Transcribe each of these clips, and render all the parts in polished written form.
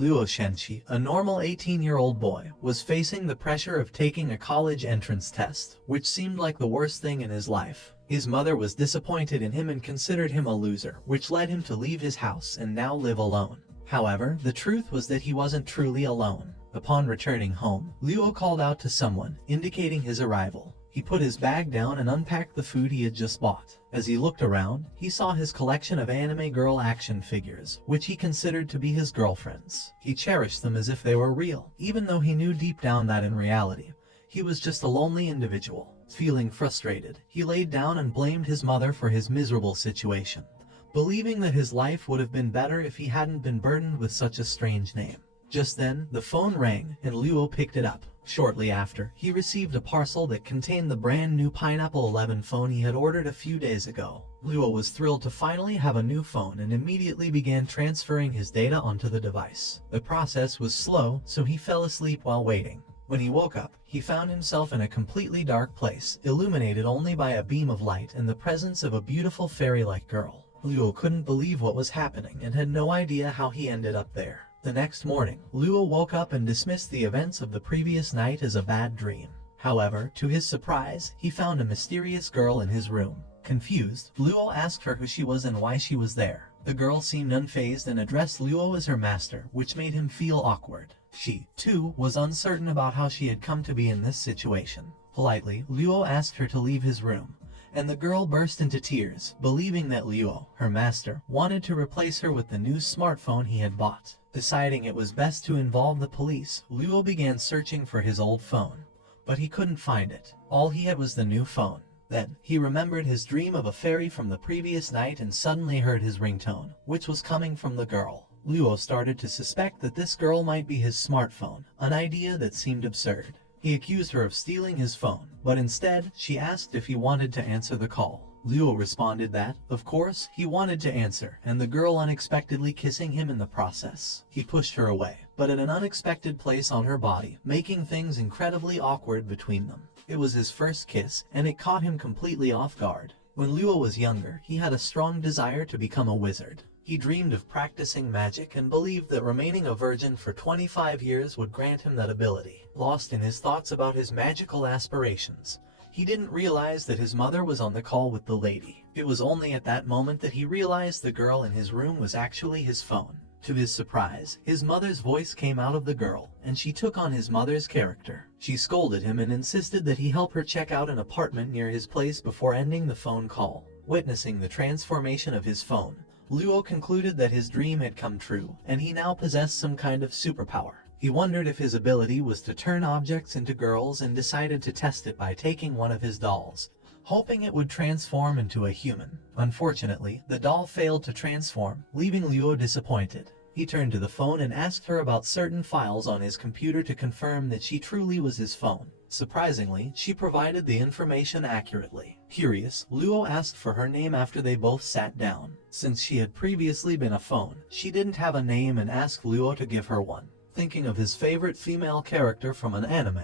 Luo Shenqi, a normal 18-year-old boy, was facing the pressure of taking a college entrance test, which seemed like the worst thing in his life. His mother was disappointed in him and considered him a loser, which led him to leave his house and now live alone. However, the truth was that he wasn't truly alone. Upon returning home, Luo called out to someone, indicating his arrival. He put his bag down and unpacked the food he had just bought. As he looked around, he saw his collection of anime girl action figures, which he considered to be his girlfriends. He cherished them as if they were real, even though he knew deep down that in reality, he was just a lonely individual. Feeling frustrated, he laid down and blamed his mother for his miserable situation, believing that his life would have been better if he hadn't been burdened with such a strange name. Just then, the phone rang, and Luo picked it up. Shortly after, he received a parcel that contained the brand new Pineapple 11 phone he had ordered a few days ago. Luo was thrilled to finally have a new phone and immediately began transferring his data onto the device. The process was slow, so he fell asleep while waiting. When he woke up, he found himself in a completely dark place, illuminated only by a beam of light and the presence of a beautiful fairy-like girl. Luo couldn't believe what was happening and had no idea how he ended up there. The next morning, Luo woke up and dismissed the events of the previous night as a bad dream. However, to his surprise, he found a mysterious girl in his room. Confused, Luo asked her who she was and why she was there. The girl seemed unfazed and addressed Luo as her master, which made him feel awkward. She, too, was uncertain about how she had come to be in this situation. Politely, Luo asked her to leave his room, and the girl burst into tears, believing that Luo, her master, wanted to replace her with the new smartphone he had bought. Deciding it was best to involve the police, Luo began searching for his old phone, but he couldn't find it. All he had was the new phone. Then, he remembered his dream of a fairy from the previous night and suddenly heard his ringtone, which was coming from the girl. Luo started to suspect that this girl might be his smartphone, an idea that seemed absurd. He accused her of stealing his phone, but instead, she asked if he wanted to answer the call. Luo responded that, of course, he wanted to answer, and the girl unexpectedly kissing him in the process. He pushed her away, but at an unexpected place on her body, making things incredibly awkward between them. It was his first kiss, and it caught him completely off guard. When Luo was younger, he had a strong desire to become a wizard. He dreamed of practicing magic and believed that remaining a virgin for 25 years would grant him that ability. Lost in his thoughts about his magical aspirations, he didn't realize that his mother was on the call with the lady. It was only at that moment that he realized the girl in his room was actually his phone. To his surprise, his mother's voice came out of the girl, and she took on his mother's character. She scolded him and insisted that he help her check out an apartment near his place before ending the phone call. Witnessing the transformation of his phone, Luo concluded that his dream had come true, and he now possessed some kind of superpower. He wondered if his ability was to turn objects into girls and decided to test it by taking one of his dolls, hoping it would transform into a human. Unfortunately, the doll failed to transform, leaving Luo disappointed. He turned to the phone and asked her about certain files on his computer to confirm that she truly was his phone. Surprisingly, she provided the information accurately. Curious, Luo asked for her name after they both sat down. Since she had previously been a phone, she didn't have a name and asked Luo to give her one. Thinking of his favorite female character from an anime,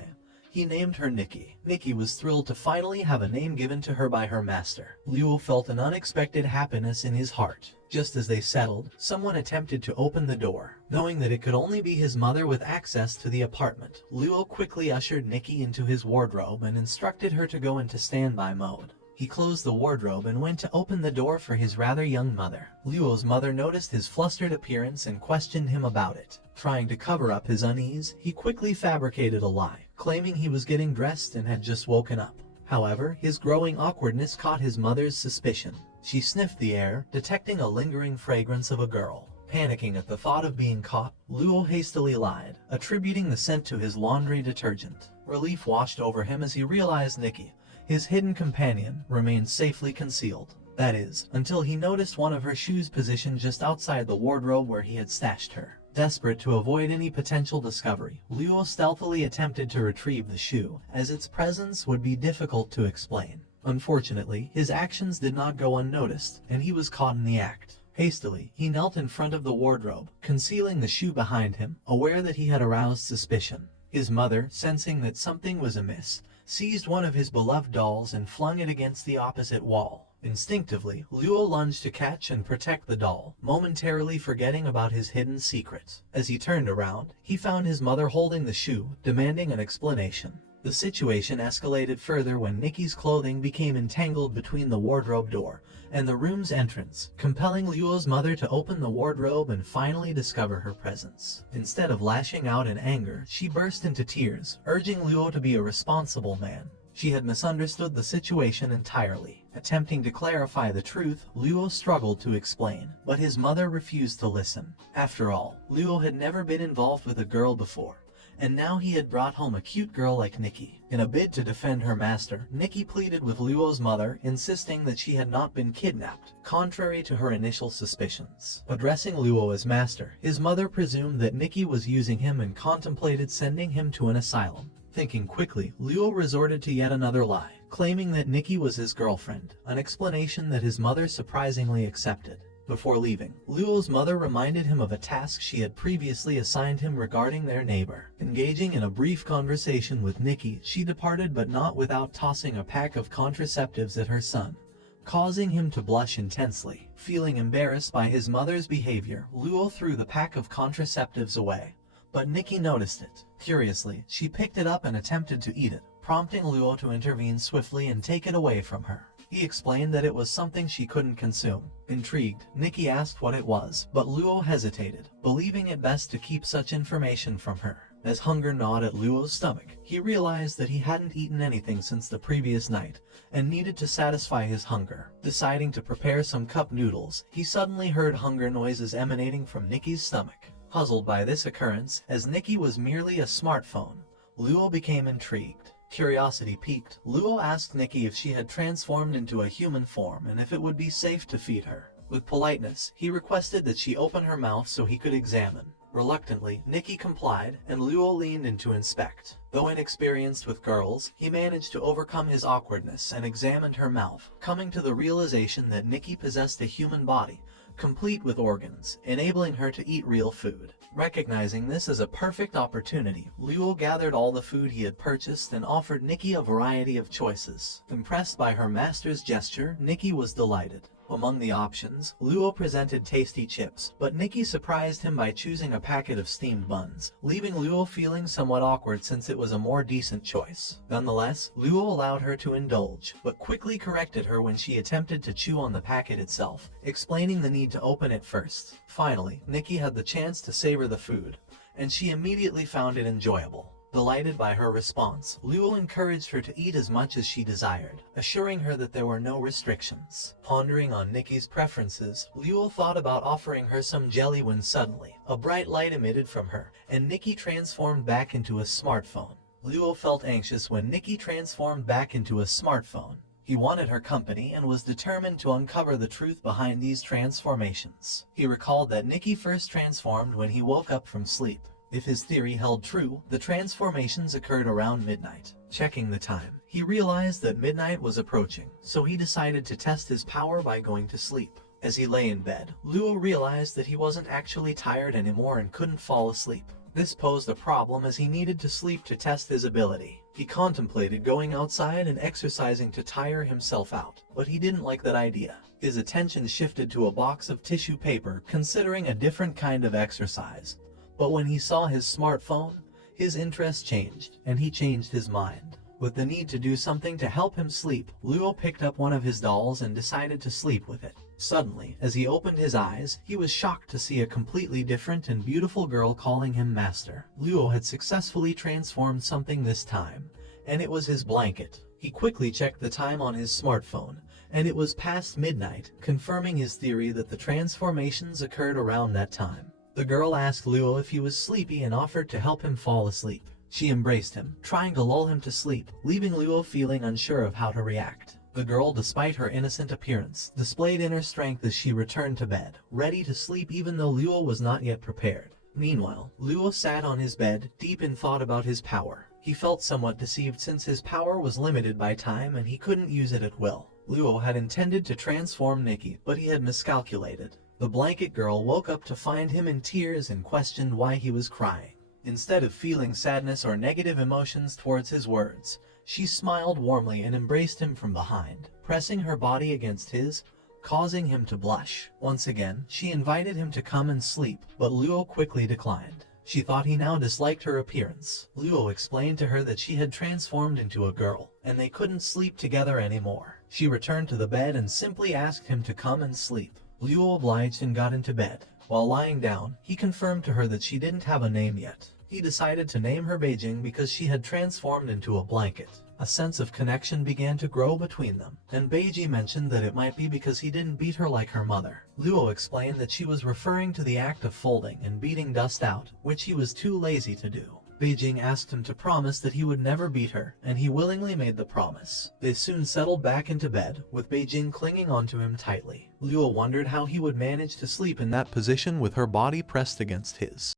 he named her Nikki. Nikki was thrilled to finally have a name given to her by her master. Luo felt an unexpected happiness in his heart. Just as they settled, someone attempted to open the door. Knowing that it could only be his mother with access to the apartment, Luo quickly ushered Nikki into his wardrobe and instructed her to go into standby mode. He closed the wardrobe and went to open the door for his rather young mother. Luo's mother noticed his flustered appearance and questioned him about it. Trying to cover up his unease, he quickly fabricated a lie, claiming he was getting dressed and had just woken up. However, his growing awkwardness caught his mother's suspicion. She sniffed the air, detecting a lingering fragrance of a girl. Panicking at the thought of being caught, Luo hastily lied, attributing the scent to his laundry detergent. Relief washed over him as he realized Nikki, his hidden companion, remained safely concealed. That is, until he noticed one of her shoes positioned just outside the wardrobe where he had stashed her. Desperate to avoid any potential discovery, Luo stealthily attempted to retrieve the shoe, as its presence would be difficult to explain. Unfortunately, his actions did not go unnoticed, and he was caught in the act. Hastily, he knelt in front of the wardrobe, concealing the shoe behind him, aware that he had aroused suspicion. His mother, sensing that something was amiss, seized one of his beloved dolls and flung it against the opposite wall. Instinctively, Luo lunged to catch and protect the doll, momentarily forgetting about his hidden secret. As he turned around, he found his mother holding the shoe, demanding an explanation. The situation escalated further when Nikki's clothing became entangled between the wardrobe door and the room's entrance, compelling Luo's mother to open the wardrobe and finally discover her presence. Instead of lashing out in anger, she burst into tears, urging Luo to be a responsible man. She had misunderstood the situation entirely. Attempting to clarify the truth, Luo struggled to explain, but his mother refused to listen. After all, Luo had never been involved with a girl before, and now he had brought home a cute girl like Nikki. In a bid to defend her master, Nikki pleaded with Luo's mother, insisting that she had not been kidnapped, contrary to her initial suspicions. Addressing Luo as master, his mother presumed that Nikki was using him and contemplated sending him to an asylum. Thinking quickly, Luo resorted to yet another lie, claiming that Nikki was his girlfriend, an explanation that his mother surprisingly accepted. Before leaving, Luo's mother reminded him of a task she had previously assigned him regarding their neighbor. Engaging in a brief conversation with Nikki, she departed, but not without tossing a pack of contraceptives at her son, causing him to blush intensely. Feeling embarrassed by his mother's behavior, Luo threw the pack of contraceptives away, but Nikki noticed it. Curiously, she picked it up and attempted to eat it, prompting Luo to intervene swiftly and take it away from her. He explained that it was something she couldn't consume. Intrigued, Nikki asked what it was, but Luo hesitated, believing it best to keep such information from her. As hunger gnawed at Luo's stomach, he realized that he hadn't eaten anything since the previous night, and needed to satisfy his hunger. Deciding to prepare some cup noodles, he suddenly heard hunger noises emanating from Nikki's stomach. Puzzled by this occurrence, as Nikki was merely a smartphone, Luo became intrigued. Curiosity piqued, Luo asked Nikki if she had transformed into a human form and if it would be safe to feed her. With politeness, he requested that she open her mouth so he could examine. Reluctantly, Nikki complied, and Luo leaned in to inspect. Though inexperienced with girls, he managed to overcome his awkwardness and examined her mouth, coming to the realization that Nikki possessed a human body, complete with organs, enabling her to eat real food. Recognizing this as a perfect opportunity, Luo gathered all the food he had purchased and offered Nikki a variety of choices. Impressed by her master's gesture, Nikki was delighted. Among the options, Luo presented tasty chips, but Nikki surprised him by choosing a packet of steamed buns, leaving Luo feeling somewhat awkward since it was a more decent choice. Nonetheless, Luo allowed her to indulge, but quickly corrected her when she attempted to chew on the packet itself, explaining the need to open it first. Finally, Nikki had the chance to savor the food, and she immediately found it enjoyable. Delighted by her response, Luo encouraged her to eat as much as she desired, assuring her that there were no restrictions. Pondering on Nikki's preferences, Luo thought about offering her some jelly when suddenly, a bright light emitted from her, and Nikki transformed back into a smartphone. Luo felt anxious when Nikki transformed back into a smartphone. He wanted her company and was determined to uncover the truth behind these transformations. He recalled that Nikki first transformed when he woke up from sleep. If his theory held true, the transformations occurred around midnight. Checking the time, he realized that midnight was approaching, so he decided to test his power by going to sleep. As he lay in bed, Luo realized that he wasn't actually tired anymore and couldn't fall asleep. This posed a problem as he needed to sleep to test his ability. He contemplated going outside and exercising to tire himself out, but he didn't like that idea. His attention shifted to a box of tissue paper, considering a different kind of exercise. But when he saw his smartphone, his interest changed, and he changed his mind. With the need to do something to help him sleep, Luo picked up one of his dolls and decided to sleep with it. Suddenly, as he opened his eyes, he was shocked to see a completely different and beautiful girl calling him master. Luo had successfully transformed something this time, and it was his blanket. He quickly checked the time on his smartphone, and it was past midnight, confirming his theory that the transformations occurred around that time. The girl asked Luo if he was sleepy and offered to help him fall asleep. She embraced him, trying to lull him to sleep, leaving Luo feeling unsure of how to react. The girl, despite her innocent appearance, displayed inner strength as she returned to bed, ready to sleep even though Luo was not yet prepared. Meanwhile, Luo sat on his bed, deep in thought about his power. He felt somewhat deceived since his power was limited by time and he couldn't use it at will. Luo had intended to transform Nikki, but he had miscalculated. The blanket girl woke up to find him in tears and questioned why he was crying. Instead of feeling sadness or negative emotions towards his words, She smiled warmly and embraced him from behind, pressing her body against his, causing him to blush. Once again, she invited him to come and sleep, but Luo quickly declined. She thought he now disliked her appearance. Luo explained to her that she had transformed into a girl, and they couldn't sleep together anymore. She returned to the bed and simply asked him to come and sleep. Luo obliged and got into bed. While lying down, he confirmed to her that she didn't have a name yet. He decided to name her Beijing because she had transformed into a blanket. A sense of connection began to grow between them, and Beiji mentioned that it might be because he didn't beat her like her mother. Luo explained that she was referring to the act of folding and beating dust out, which he was too lazy to do. Beijing asked him to promise that he would never beat her, and he willingly made the promise. They soon settled back into bed, with Beijing clinging onto him tightly. Luo wondered how he would manage to sleep in that position with her body pressed against his.